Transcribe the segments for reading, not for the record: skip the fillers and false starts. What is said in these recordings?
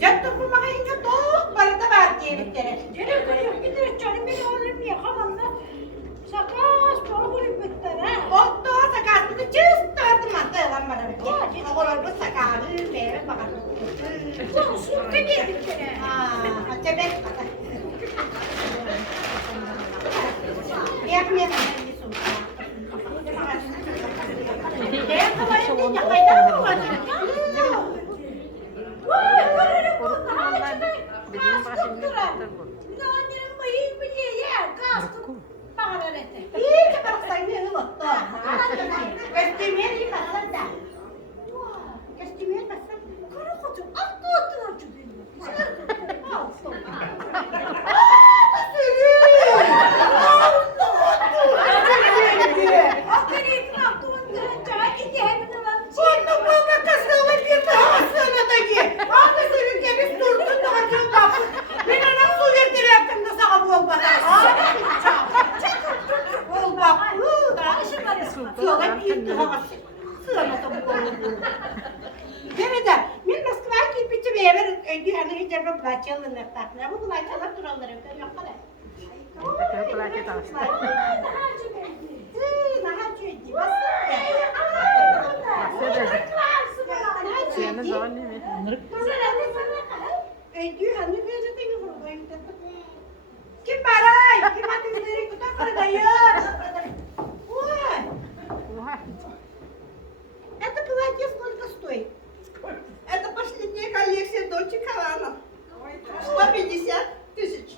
Jatto kumaha inga toh barada var diyerekleri. Gidiyor canım beni oğlum ya hamamda. Sakas doğru bitler ha. Otto sakas bu çiz tartım attı lan bana. Oğlum bu sakarı bere bakalım. Su gidiyor kere. Acebek kata. Yakmaya kadar bir su. Ya kalayın ya kaydan mı var? Мен Москва кирпичи бевер өйдү аны жербе плачелы нектатна. Бу плачелар туралар өкө жок кара. Плаче таста. Өйдү аны беже теги бургойм. Kim baray? Kim atendere kuta продает? Ой. Это платье сколько стоит? Это последняя коллекция Дольче Кавана. 150 тысяч.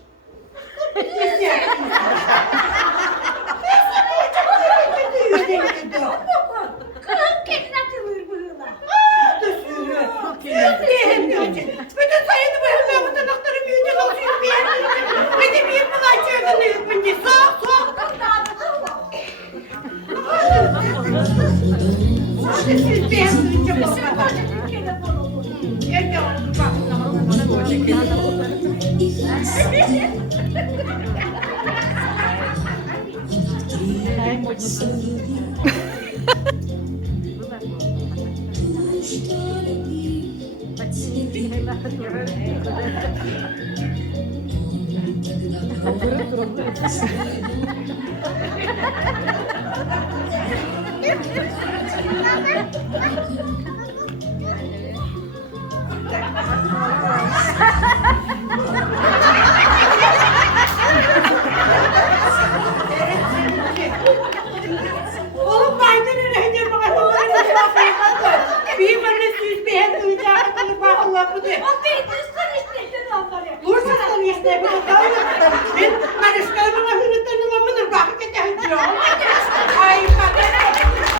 150 Bütün sayını böyle bu tanakları büyüdü olsun bir yer. Ve de bir plakçı ödünü bindi. Soğuk soğuk. Siz beğendince bakın. Evde oldu bak.